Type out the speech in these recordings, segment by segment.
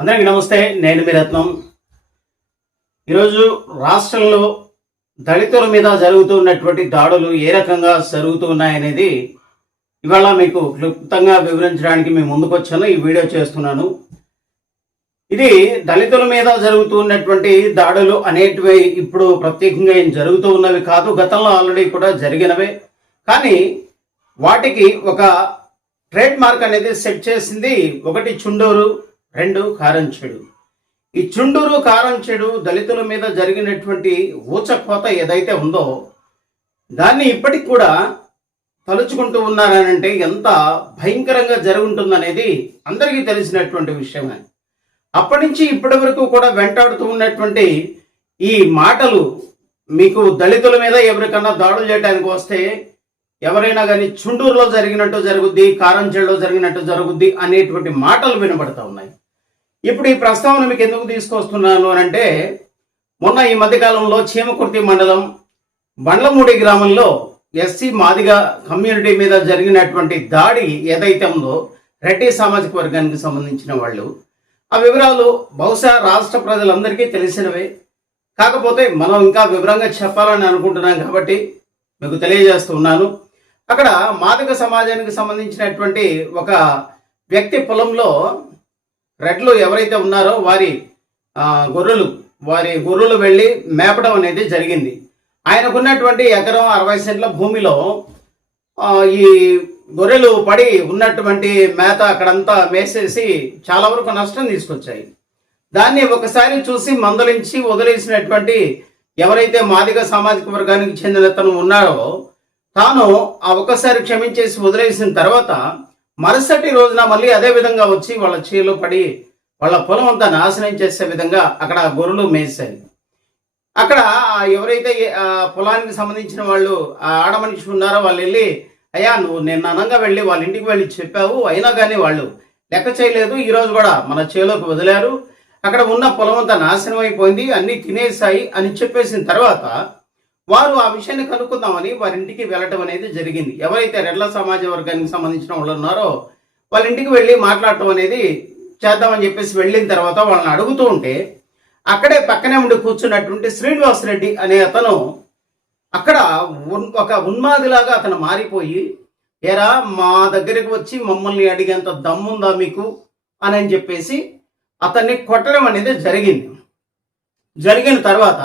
అందరికీ నమస్తే. నేను మీ రత్నం. ఈరోజు రాష్ట్రంలో దళితుల మీద జరుగుతున్నటువంటి దాడులు ఏ రకంగా జరుగుతూ ఉన్నాయనేది ఇవాళ మీకు క్లుప్తంగా వివరించడానికి మేము ముందుకు వచ్చాను. ఈ వీడియో చేస్తున్నాను. ఇది దళితుల మీద జరుగుతున్నటువంటి దాడులు అనేటివి ఇప్పుడు ప్రత్యేకంగా ఏం జరుగుతూ ఉన్నవి కాదు. గతంలో ఆల్రెడీ కూడా జరిగినవే. కానీ వాటికి ఒక ట్రేడ్ మార్క్ అనేది సెట్ చేసింది. ఒకటి చుండూరు, రెండు కారంచెడు. ఈ చుండూరు కారంచెడు దళితుల మీద జరిగినటువంటి ఊచకోత ఏదైతే ఉందో దాన్ని ఇప్పటికి కూడా తలుచుకుంటూ ఉన్నారనంటే ఎంత భయంకరంగా జరుగుంటుందనేది అందరికీ తెలిసినటువంటి విషయమే. అప్పటి నుంచి ఇప్పటి వరకు కూడా వెంటాడుతూ ఉన్నటువంటి ఈ మాటలు మీకు దళితుల మీద ఎవరికన్నా దాడులు చేయడానికి వస్తే ఎవరైనా కానీ చుండూరులో జరిగినట్టు జరుగుద్ది, కారంచెడులో జరిగినట్టు జరుగుద్ది అనేటువంటి మాటలు వినబడతా ఉన్నాయి. ఇప్పుడు ఈ ప్రస్తావన మీకు ఎందుకు తీసుకొస్తున్నాను అంటే, మొన్న ఈ మధ్యకాలంలో చీమకుర్తి మండలం బండ్లమూడి గ్రామంలో ఎస్సీ మాదిగ కమ్యూనిటీ మీద జరిగినటువంటి దాడి ఏదైతే ఉందో రెడ్డి సామాజిక వర్గానికి సంబంధించిన వాళ్ళు, ఆ వివరాలు బహుశా రాష్ట్ర ప్రజలందరికీ తెలిసినవే. కాకపోతే మనం ఇంకా వివరంగా చెప్పాలని అనుకుంటున్నాం కాబట్టి మీకు తెలియజేస్తున్నాను. అక్కడ మాదిగ సమాజానికి సంబంధించినటువంటి ఒక వ్యక్తి పొలంలో రెడ్లు ఎవరైతే ఉన్నారో వారి గొర్రెలు వెళ్ళి మేపడం అనేది జరిగింది. ఆయనకున్నటువంటి ఎకరం 60 సెంట్ల భూమిలో ఈ గొర్రెలు పడి ఉన్నటువంటి మేత అక్కడంతా మేసేసి చాలా వరకు నష్టం తీసుకొచ్చాయి. దాన్ని ఒకసారి చూసి మందలించి వదిలేసినటువంటి ఎవరైతే మాదిగ సామాజిక వర్గానికి చెందిన తను ఉన్నారో తాను ఆ ఒక్కసారి క్షమించేసి వదిలేసిన తర్వాత మరుసటి రోజున మళ్ళీ అదే విధంగా వచ్చి వాళ్ళ చేలో పడి వాళ్ళ పొలం అంతా నాశనం చేసే విధంగా అక్కడ గొర్రెలు మేసాయి. అక్కడ ఎవరైతే పొలానికి సంబంధించిన వాళ్ళు ఆడ మనిషి ఉన్నారో వాళ్ళు వెళ్ళి, అయ్యా నువ్వు నిన్న అనంగా వెళ్ళి వాళ్ళ ఇంటికి వెళ్ళి చెప్పావు, అయినా కానీ వాళ్ళు లెక్క చేయలేదు, ఈరోజు కూడా మన చేలోకి వదిలారు, అక్కడ ఉన్న పొలం అంతా నాశనం అయిపోయింది, అన్ని తినేసాయి అని చెప్పేసిన తర్వాత వారు ఆ విషయాన్ని కనుక్కుందామని వారి ఇంటికి వెళ్ళటం అనేది జరిగింది. ఎవరైతే రెడ్ల సమాజ వర్గానికి సంబంధించిన వాళ్ళు ఉన్నారో వాళ్ళ ఇంటికి వెళ్ళి మాట్లాడటం అనేది చేద్దామని చెప్పేసి వెళ్ళిన తర్వాత వాళ్ళని అడుగుతూ ఉంటే అక్కడే పక్కనే ఉండి కూర్చున్నటువంటి శ్రీనివాస్ రెడ్డి అనే అతను అక్కడ ఒక ఉన్మాదిలాగా అతను మారిపోయి, ఏరా మా దగ్గరికి వచ్చి మమ్మల్ని అడిగేంత దమ్ముందా మీకు అని చెప్పేసి అతన్ని కొట్టడం అనేది జరిగిన తర్వాత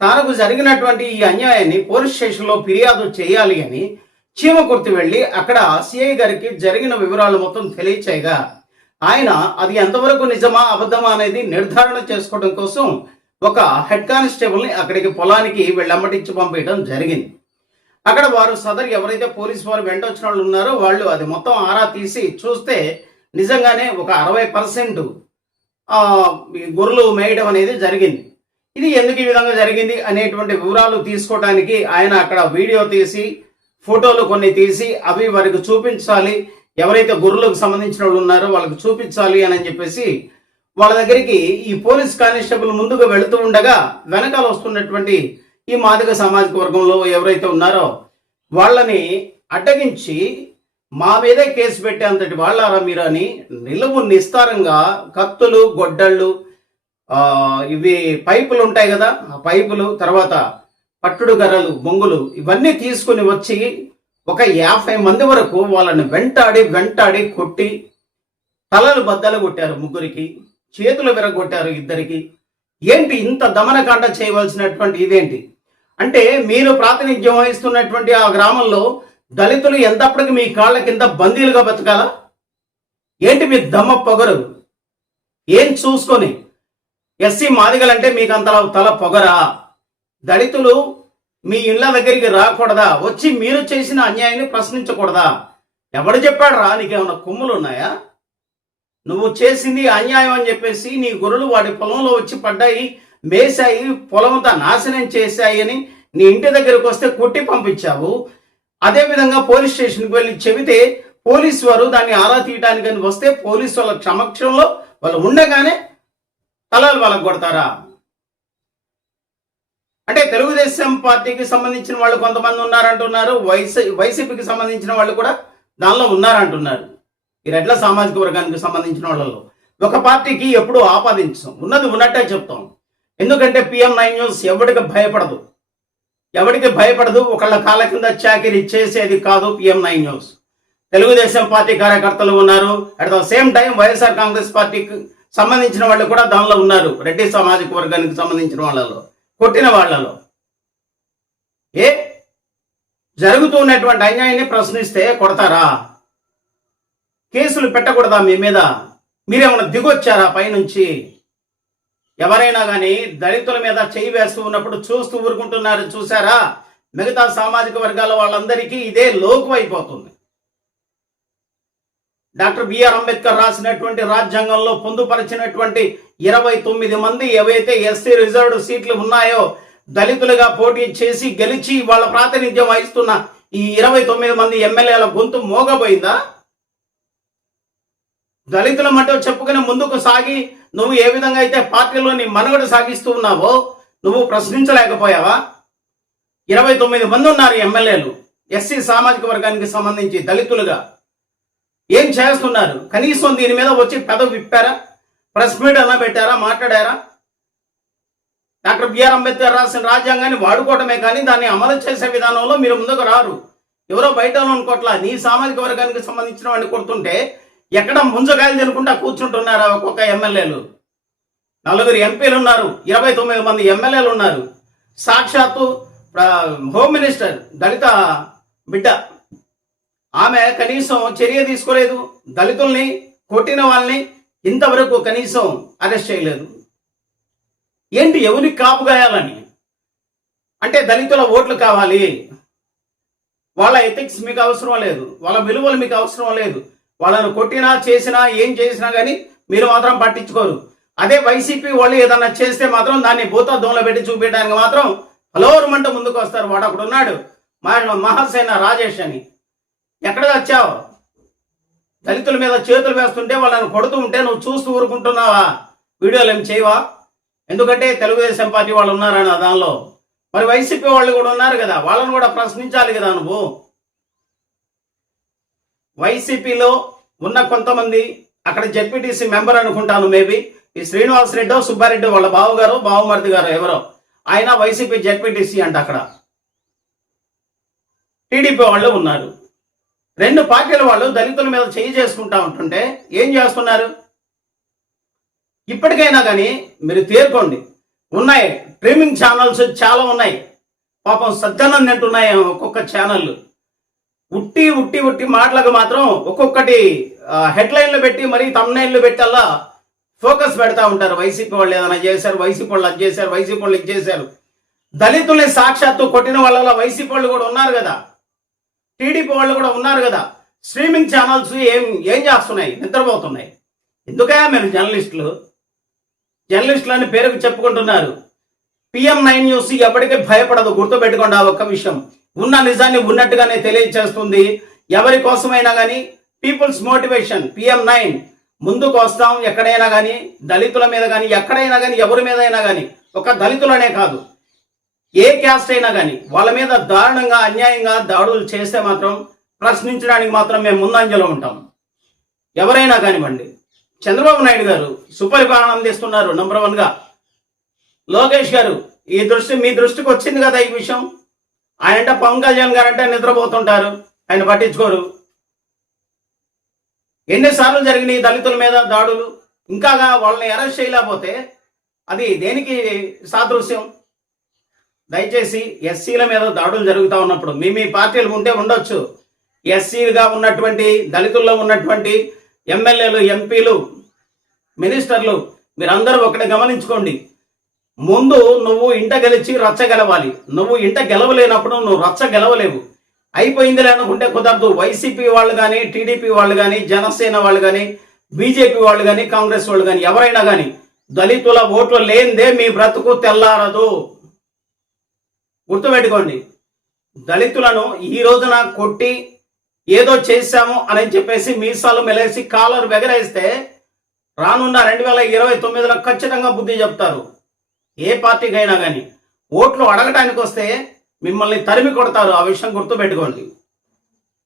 తనకు జరిగినటువంటి ఈ అన్యాయాన్ని పోలీస్ స్టేషన్లో ఫిర్యాదు చేయాలి అని చీమకుర్తి వెళ్ళి అక్కడ సిఐ గారికి జరిగిన వివరాలు మొత్తం తెలియచేయగా ఆయన అది ఎంతవరకు నిజమా అబద్ధమా అనేది నిర్ధారణ చేసుకోవడం కోసం ఒక హెడ్ కానిస్టేబుల్ని అక్కడికి పొలానికి వెళ్ళమ్మటించి పంపించడం జరిగింది. అక్కడ వారు సదరు ఎవరైతే పోలీసు వారు వెంట వచ్చిన వాళ్ళు ఉన్నారో వాళ్ళు అది మొత్తం ఆరా తీసి చూస్తే నిజంగానే ఒక 60% గొర్రెలు మేయడం అనేది జరిగింది. ఇది ఎందుకు ఈ విధంగా జరిగింది అనేటువంటి వివరాలు తీసుకోవడానికి ఆయన అక్కడ వీడియో తీసి ఫోటోలు కొన్ని తీసి అవి వారికి చూపించాలి, ఎవరైతే గొర్రెలకు సంబంధించిన వాళ్ళు ఉన్నారో వాళ్ళకి చూపించాలి అని చెప్పేసి వాళ్ళ దగ్గరికి ఈ పోలీస్ కానిస్టేబుల్ ముందుగా వెళుతూ ఉండగా వెనకాల వస్తున్నటువంటి ఈ మాదిగ సామాజిక వర్గంలో ఎవరైతే ఉన్నారో వాళ్ళని అడ్డగించి మా మీదే కేసు పెట్టేంతటి వాళ్ళారా మీరు అని నిలువు నిస్తారంగా కత్తులు, గొడ్డళ్ళు, ఇవి పైపులు ఉంటాయి కదా, ఆ పైపులు, తర్వాత పట్టుడు గర్రలు, బొంగులు ఇవన్నీ తీసుకుని వచ్చి ఒక 50 మంది వరకు వాళ్ళని వెంటాడి కొట్టి తలలు బద్దలు కొట్టారు, ముగ్గురికి చేతులు విరగొట్టారు, ఇద్దరికి. ఏంటి ఇంత దమనకాండ చేయవలసినటువంటి ఇదేంటి అంటే, మీరు ప్రాతినిధ్యం వహిస్తున్నటువంటి ఆ గ్రామంలో దళితులు ఎంతప్పటికి మీ కాళ్ళ కింద బందీలుగా బతకాలా? ఏంటి మీ దమ్మ పొగరు? ఏం చూసుకొని ఎస్సీ మాదిగలంటే మీకు అంత తల పొగరా? దళితులు మీ ఇళ్ల దగ్గరికి రాకూడదా? వచ్చి మీరు చేసిన అన్యాయాన్ని ప్రశ్నించకూడదా? ఎవడు చెప్పాడు రా? నీకేమన్నా కొమ్ములు ఉన్నాయా? నువ్వు చేసింది అన్యాయం అని చెప్పేసి నీ గొర్రెలు వాటి పొలంలో వచ్చి పడ్డాయి, మేసాయి, పొలమంతా నాశనం చేశాయి అని నీ ఇంటి దగ్గరకు వస్తే కొట్టి పంపించావు. అదేవిధంగా పోలీస్ స్టేషన్కి వెళ్ళి చెబితే పోలీసు వారు దాన్ని ఆరా తీయడానికి వస్తే పోలీసు వాళ్ళ సమక్షంలో వాళ్ళు ఉండగానే తలలు వాళ్ళకు కొడతారా? అంటే తెలుగుదేశం పార్టీకి సంబంధించిన వాళ్ళు కొంతమంది ఉన్నారంటున్నారు, వైసీపీకి సంబంధించిన వాళ్ళు కూడా దానిలో ఉన్నారంటున్నారు. ఈ రెడ్ల సామాజిక వర్గానికి సంబంధించిన వాళ్ళలో ఒక పార్టీకి ఎప్పుడూ ఆపాదించం, ఉన్నది ఉన్నట్టే చెప్తాం. ఎందుకంటే PM9 న్యూస్ ఎవరికి భయపడదు. ఒకళ్ళ కాళ్ళ కింద చాకిరి చేసేది కాదు PM9 న్యూస్. తెలుగుదేశం పార్టీ కార్యకర్తలు ఉన్నారు, at the same time YSR Congress పార్టీకి సంబంధించిన వాళ్ళు కూడా దానిలో ఉన్నారు. రెడ్డి సామాజిక వర్గానికి సంబంధించిన వాళ్ళలో, కొట్టిన వాళ్ళలో. జరుగుతున్నటువంటి అన్యాయాన్ని ప్రశ్నిస్తే కొడతారా? కేసులు పెట్టకూడదా మీ మీద? మీరేమన్నా దిగొచ్చారా పైనుంచి? ఎవరైనా కానీ దళితుల మీద చేయి వేస్తూ ఉన్నప్పుడు చూస్తూ ఊరుకుంటున్నారు చూసారా? మిగతా సామాజిక వర్గాల వాళ్ళందరికీ ఇదే లోకు అయిపోతుంది. డాక్టర్ బిఆర్ అంబేద్కర్ రాసినటువంటి రాజ్యాంగంలో పొందుపరిచినటువంటి 29 మంది ఏవైతే ఎస్సీ రిజర్వ్డ్ సీట్లు ఉన్నాయో, దళితులుగా పోటీ చేసి గెలిచి వాళ్ళ ప్రాతినిధ్యం వహిస్తున్న ఈ 29 మంది ఎమ్మెల్యేల గొంతు మోగబోయిందా? దళితుల మధ్య చెప్పుకుని ముందుకు సాగి నువ్వు ఏ విధంగా అయితే పార్టీలో నీ మనుగడ సాగిస్తూ ఉన్నావో నువ్వు ప్రశ్నించలేకపోయావా? 29 మంది ఉన్నారు ఎమ్మెల్యేలు ఎస్సీ సామాజిక వర్గానికి సంబంధించి దళితులుగా. ఏం చేస్తున్నారు? కనీసం దీని మీద వచ్చి పెదవి విప్పారా? ప్రెస్ మీట్ అన్నా పెట్టారా? మాట్లాడారా? డాక్టర్ బిఆర్ అంబేద్కర్ రాసిన రాజ్యాంగాన్ని వాడుకోవటమే కానీ దాన్ని అమలు చేసే విధానంలో మీరు ముందుకు రారు. ఎవరో బయట అనుకోట్లా, నీ సామాజిక వర్గానికి సంబంధించిన వాడిని కొడుతుంటే ఎక్కడ ముంజకాయలు తినుకుంటా కూర్చుంటున్నారా ఒక్కొక్క ఎమ్మెల్యేలు? 4 ఎంపీలు ఉన్నారు, 29 మంది ఎమ్మెల్యేలు ఉన్నారు. సాక్షాత్తు హోమ్ మినిస్టర్ దళిత బిడ్డ, ఆమె కనీసం చర్య తీసుకోలేదు. దళితుల్ని కొట్టిన వాళ్ళని ఇంతవరకు కనీసం అరెస్ట్ చేయలేదు. ఏంటి, ఎవరికి కాపు గాయాలని? అంటే దళితుల ఓట్లు కావాలి, వాళ్ళ ఎథిక్స్ మీకు అవసరం లేదు, వాళ్ళ విలువలు మీకు అవసరం లేదు. వాళ్ళను కొట్టినా చేసినా ఏం చేసినా కానీ మీరు మాత్రం పట్టించుకోరు. అదే వైసీపీ వాళ్ళు ఏదన్నా చేస్తే మాత్రం దాన్ని భూతద్దంలో పెట్టి చూపించడానికి మాత్రం హలోరుమంట ముందుకు వస్తారు. వాడు అక్కడ ఉన్నాడు, మహాసేన రాజేష్ అని. ఎక్కడ వచ్చావు? దళితుల మీద చేతులు వేస్తుంటే వాళ్ళని కొడుతూ ఉంటే నువ్వు చూస్తూ ఊరుకుంటున్నావా? వీడియోలు ఏం చేయవా? ఎందుకంటే తెలుగుదేశం పార్టీ వాళ్ళు ఉన్నారని దానిలో. మరి వైసీపీ వాళ్ళు కూడా ఉన్నారు కదా, వాళ్ళని కూడా ప్రశ్నించాలి కదా నువ్వు. వైసీపీలో ఉన్న కొంతమంది అక్కడ జెడ్పీటీసీ మెంబర్ అనుకుంటాను, మేబీ ఈ శ్రీనివాస్ రెడ్డో సుబ్బారెడ్డి వాళ్ళ బావగారు బావమరిది గారు ఎవరో, ఆయన వైసీపీ జెడ్పీటీసీ అంట. అక్కడ టీడీపీ వాళ్ళు ఉన్నారు. 2 పార్టీల వాళ్ళు దళితుల మీద చేయి చేసుకుంటా ఉంటుంటే ఏం చేస్తున్నారు? ఇప్పటికైనా కానీ మీరు తేరుకోండి. ఉన్నాయి స్ట్రీమింగ్ ఛానల్స్ చాలా ఉన్నాయి, పాపం సజ్జనం తింటున్నాయి ఒక్కొక్క ఛానళ్ళు. ఉట్టి మాటలకు మాత్రం ఒక్కొక్కటి హెడ్లైన్లు పెట్టి మరి తమ్నైన్లు పెట్టల్లా ఫోకస్ పెడతా ఉంటారు. వైసీపీ వాళ్ళు ఏదైనా చేశారు, వైసీపీ వాళ్ళు అది చేశారు, వైసీపీ వాళ్ళు ఇది చేశారు. దళితుల్ని సాక్షాత్తు కొట్టిన వాళ్ళలో వైసీపీ వాళ్ళు కూడా ఉన్నారు కదా, టీడీపీ వాళ్ళు కూడా ఉన్నారు కదా. స్ట్రీమింగ్ ఛానల్స్ ఏం చేస్తున్నాయి? నిద్రపోతున్నాయి. ఎందుకయ్యా మీరు జర్నలిస్టులు అని పేరుకు చెప్పుకుంటున్నారు? PM9 న్యూస్ ఎవరికి భయపడదు, గుర్తుపెట్టుకోండి ఆ ఒక్క విషయం. ఉన్న నిజాన్ని ఉన్నట్టుగానే తెలియజేస్తుంది. ఎవరి కోసమైనా కానీ పీపుల్స్ మోటివేషన్. PM9 ముందుకు వస్తాం. ఎక్కడైనా కానీ దళితుల మీద కానీ ఎక్కడైనా కానీ ఎవరి మీద అయినా కానీ, ఒక దళితులనే కాదు ఏ క్యాస్ట్ అయినా కానీ వాళ్ళ మీద దారుణంగా అన్యాయంగా దాడులు చేస్తే మాత్రం ప్రశ్నించడానికి మాత్రం మేము ముందంజలో ఉంటాం. ఎవరైనా కానివ్వండి. చంద్రబాబు నాయుడు గారు సుపరిపాలన అందిస్తున్నారు నంబర్ 1గా. లోకేష్ గారు మీ దృష్టికి వచ్చింది కదా ఈ విషయం. ఆయనంటే పవన్ కళ్యాణ్ గారు అంటే నిద్రపోతుంటారు, ఆయన పట్టించుకోరు. ఎన్నిసార్లు జరిగినాయి దళితుల మీద దాడులు? ఇంకా వాళ్ళని అరెస్ట్ చేయలేకపోతే అది దేనికి సాదృశ్యం? దయచేసి ఎస్సీల మీద దాడులు జరుగుతూ ఉన్నప్పుడు మీ పార్టీలు ఉంటే ఉండొచ్చు. ఎస్సీలుగా ఉన్నటువంటి దళితుల్లో ఉన్నటువంటి ఎమ్మెల్యేలు, ఎంపీలు, మినిస్టర్లు మీరందరూ ఒకటి గమనించుకోండి. ముందు నువ్వు ఇంట గెలిచి రచ్చ గెలవాలి. నువ్వు ఇంట గెలవలేనప్పుడు నువ్వు రచ్చ గెలవలేవు. అయిపోయింది లేనుకుంటే కుదరదు. వైసీపీ వాళ్ళు కానీ, టీడీపీ వాళ్ళు కానీ, జనసేన వాళ్ళు కానీ, బీజేపీ వాళ్ళు కానీ, కాంగ్రెస్ వాళ్ళు కానీ ఎవరైనా కానీ దళితుల ఓట్లు లేనిదే మీ బ్రతుకు తెల్లారదు. గుర్తుపెట్టుకోండి. దళితులను ఈ రోజున కొట్టి ఏదో చేశాము అని చెప్పేసి మీసాలు మెలేసి కాలర్ ఎగరేస్తే రానున్న 2029లో ఖచ్చితంగా బుద్ధి చెప్తారు. ఏ పార్టీకైనా కానీ ఓట్లు అడగటానికి వస్తే మిమ్మల్ని తరిమి కొడతారు. ఆ విషయం గుర్తుపెట్టుకోండి.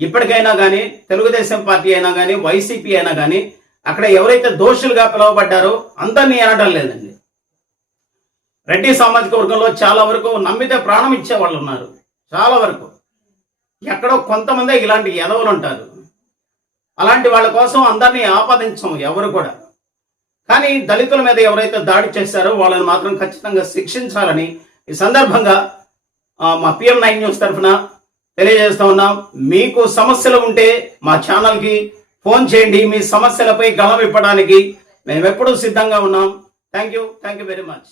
ఇప్పటికైనా కానీ తెలుగుదేశం పార్టీ అయినా కానీ, వైసీపీ అయినా కానీ అక్కడ ఎవరైతే దోషులుగా పిలువబడ్డారో అందరినీ అనడం లేదండి. రెడ్డి సామాజిక వర్గంలో చాలా వరకు నమ్మితే ప్రాణం ఇచ్చే వాళ్ళు ఉన్నారు. చాలా వరకు ఎక్కడో కొంతమంది ఇలాంటి ఎదవలు ఉంటారు. అలాంటి వాళ్ళ కోసం అందరినీ ఆపాదించం ఎవరు కూడా. కానీ దళితుల మీద ఎవరైతే దాడి చేశారో వాళ్ళని మాత్రం ఖచ్చితంగా శిక్షించాలని ఈ సందర్భంగా మా PM9 న్యూస్ తరఫున తెలియజేస్తూ ఉన్నాం. మీకు సమస్యలు ఉంటే మా ఛానల్కి ఫోన్ చేయండి. మీ సమస్యలపై గళం ఇప్పడానికి మేము ఎప్పుడూ సిద్ధంగా ఉన్నాం. Thank you very much.